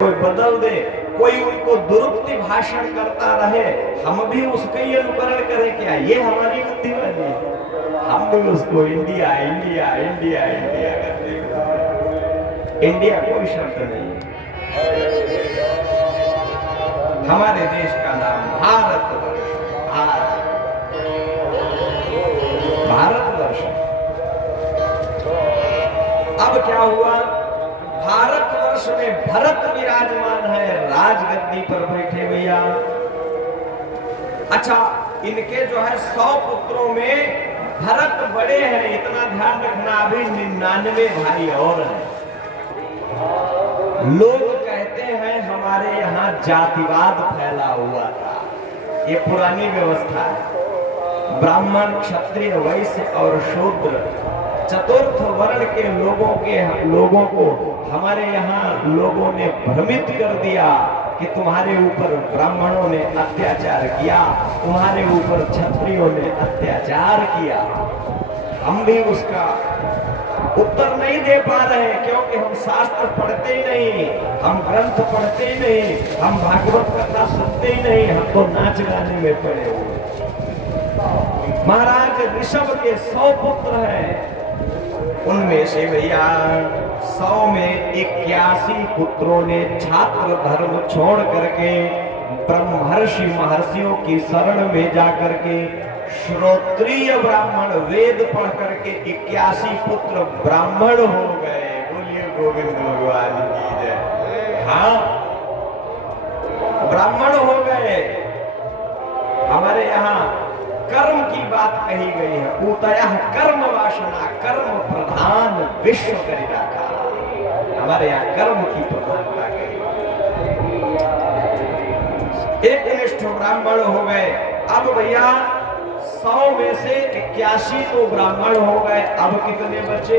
कोई बदल दे, कोई उनको दुरुक्ति भाषण करता रहे, हम भी उसका ही अनुकरण करें क्या? ये हमारी बुद्धिमानी है। हम भी उसको इंडिया इंडिया इंडिया इंडिया करते हैं। इंडिया कोई शब्द नहीं है। हमारे देश का नाम भारतवर्ष, भारतवर्ष। अब क्या हुआ? भारतवर्ष में भरत विराजमान है, राजगद्दी पर बैठे भैया। अच्छा, इनके जो है 100 पुत्रों में भरत बड़े हैं, इतना ध्यान रखना। अभी 99 भाई और हैं। लोग कहते हैं हमारे यहाँ जातिवाद फैला हुआ था, ये पुरानी व्यवस्था है। ब्राह्मण, क्षत्रिय, वैश्य और शूद्र चतुर्थ वर्ण के लोगों को हमारे यहाँ लोगों ने भ्रमित कर दिया कि तुम्हारे ऊपर ब्राह्मणों ने अत्याचार किया, तुम्हारे ऊपर क्षत्रियों ने अत्याचार किया। हम भी उसका उत्तर नहीं दे पा रहे, क्योंकि हम शास्त्र पढ़ते ही नहीं, हम ग्रंथ पढ़ते ही नहीं, हम भागवत कथा सुनते ही नहीं, हम तो नाच गाने में पड़े हुए। महाराज ऋषभ के 100 पुत्र हैं, उनमें से भैया 100 में 81 पुत्रों ने छात्र धर्म छोड़ करके ब्रह्मर्षि महर्षियों की शरण में जाकर के श्रोत्रिय ब्राह्मण वेद पढ़ करके 81 पुत्र ब्राह्मण हो गए। बोलिए गोविंद भगवान की जय। हाँ, ब्राह्मण हो गए। हमारे यहाँ कर्म की बात कही गई है। ऊतयः कर्म वासना, कर्म प्रधान विश्व करी रखा। हमारे यहाँ कर्म की प्रधानता कही। एक निष्ठ ब्राह्मण हो गए। अब भैया 100 में से 81 तो ब्राह्मण हो गए, अब कितने बचे?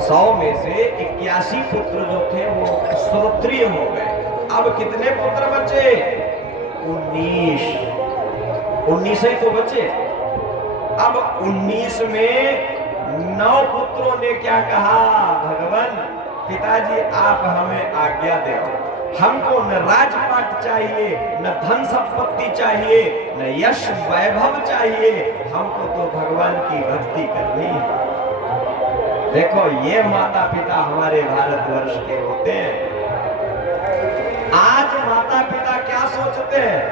100 में से 81 पुत्र जो थे वो श्रोत्रिय हो गए। अब कितने पुत्र बचे? 19 ही तो बचे। अब 19 में 9 पुत्रों ने क्या कहा? भगवान पिताजी आप हमें आज्ञा दे, हमको न राजपाट चाहिए, न धन संपत्ति चाहिए, न यश वैभव चाहिए, हमको तो भगवान की भक्ति करनी है। देखो, ये माता पिता हमारे भारतवर्ष के होते हैं। आज माता पिता क्या सोचते हैं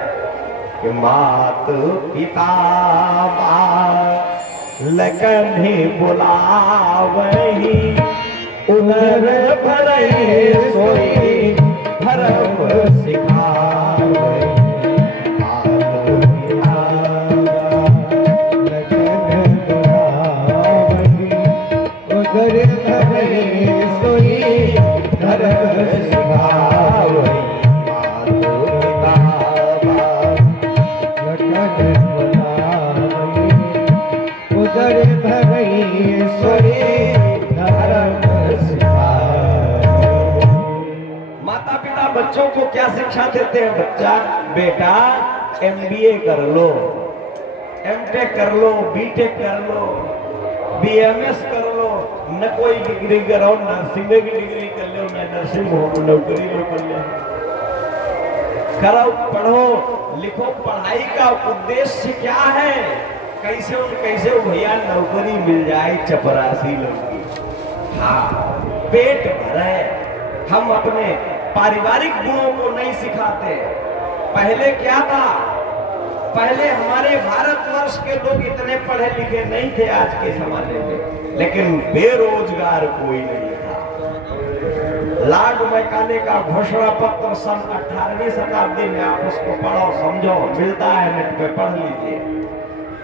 कि मात पिता लगनी बुलावही, उधर भरई सोई धर्म सिखावही। उधर भरई सोई धर्म सिखावही। माता पिता बच्चों को क्या शिक्षा देते हैं? बच्चा, बेटा MBA कर लो, MTech कर लो, BTech कर लो, BMS कर लो, न कोई डिग्री करो, नर्सिंग की डिग्री कर लो, न नर्सिंग होम नौकरी लो कर लो। करो, पढ़ो लिखो। पढ़ाई का उद्देश्य क्या है? कैसे भैया नौकरी मिल जाए चपरासी लोग की। हाँ, पेट भरे। हम अपने पारिवारिक गुणों को नहीं सिखाते। पहले क्या था? पहले हमारे भारतवर्ष के लोग इतने पढ़े लिखे नहीं थे आज के जमाने में, लेकिन बेरोजगार कोई नहीं था। लॉर्ड मैकाले का घोषणा पत्र सन 18वीं शताब्दी में, आप उसको पढ़ो समझो, मिलता है नेट पे, पढ़ लीजिए।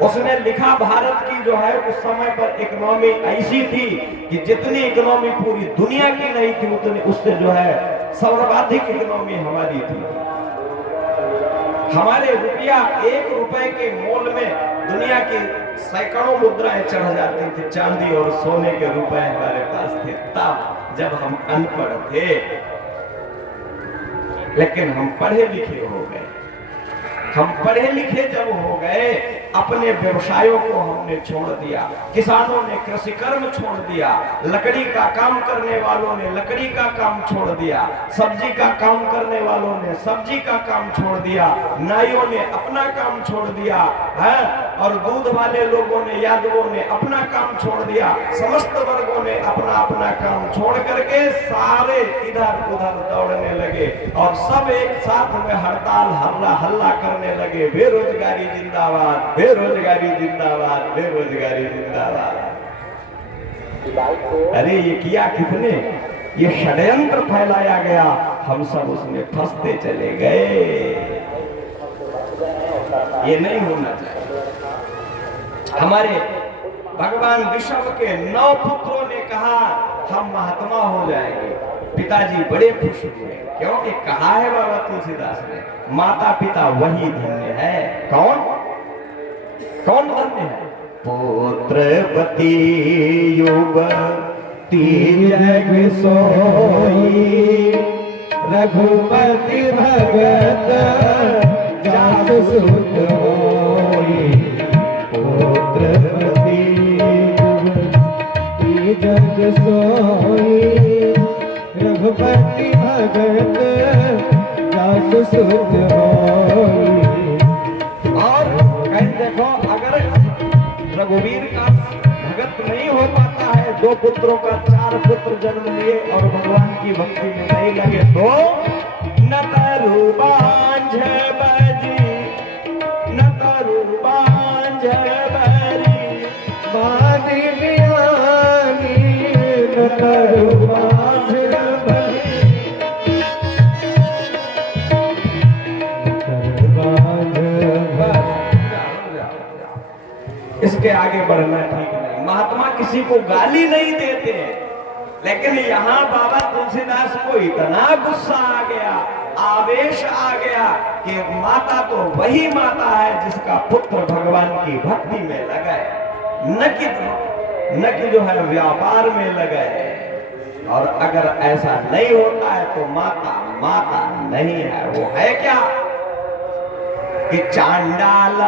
उसने लिखा भारत की जो है उस समय पर इकोनॉमी ऐसी थी कि जितनी इकोनॉमी पूरी दुनिया की नहीं थी, उतनी उससे जो है सर्वाधिक इकोनॉमी हमारी थी। हमारे रुपया 1 रुपए के मोल में दुनिया की सैकड़ों मुद्राएं चढ़ जाती थी। चांदी और सोने के रुपए हमारे पास थे तब, जब हम अनपढ़ थे। लेकिन हम पढ़े लिखे हो गए। हम पढ़े लिखे जब हो गए, अपने व्यवसायों को हमने छोड़ दिया, किसानों ने कृषि कर्म छोड़ दिया, लकड़ी का काम करने वालों ने लकड़ी का काम छोड़ दिया, सब्जी का काम करने वालों ने सब्जी का काम छोड़ दिया, नाइयों ने अपना काम छोड़ दिया है, और दूध वाले लोगों ने, यादवों ने अपना काम छोड़ दिया। समस्त वर्गों ने अपना अपना काम छोड़ करके सारे इधर उधर दौड़ने लगे और सब एक साथ में हड़ताल हल्ला हल्ला करने लगे, बेरोजगारी जिंदाबाद, बेरोजगारी जिंदाबाद, बेरोजगारी जिंदाबाद। अरे ये किया किसने? ये षड्यंत्र फैलाया गया, हम सब उसमें फंसते चले गए। ये नहीं होना चाहिए। हमारे भगवान विष्णु के 9 पुत्रों ने कहा हम महात्मा हो जाएंगे। पिताजी बड़े खुश हुए, क्योंकि कहा है बाबा तुलसीदास ने, माता पिता वही धन्य है। कौन कौन धन्य है? पुत्रवती युवती जग सोई, रघुपति भगत जासु सुत होई। पुत्रवती युवती जग सोई, रघुपति भगत जासु सुत होई। और कहीं देखो, अगर रघुवीर का भगत नहीं हो पाता है, 2 पुत्रों का 4 पुत्र जन्म लिए और भगवान की भक्ति में नहीं लगे, तो न तरु बांझ बजी, न तरु बांझ बरी, बादी बियानी, न तरु बांझ बरी। इसके आगे बढ़ना ठीक नहीं। महात्मा किसी को गाली नहीं देते, लेकिन यहाँ बाबा तुलसीदास को इतना गुस्सा आ गया, आवेश आ गया कि माता तो वही माता है जिसका पुत्र भगवान की भक्ति में लगा है, न कि जो है व्यापार में लगा है। और अगर ऐसा नहीं होता है तो माता माता नहीं है, वो है क्या कि चांडाल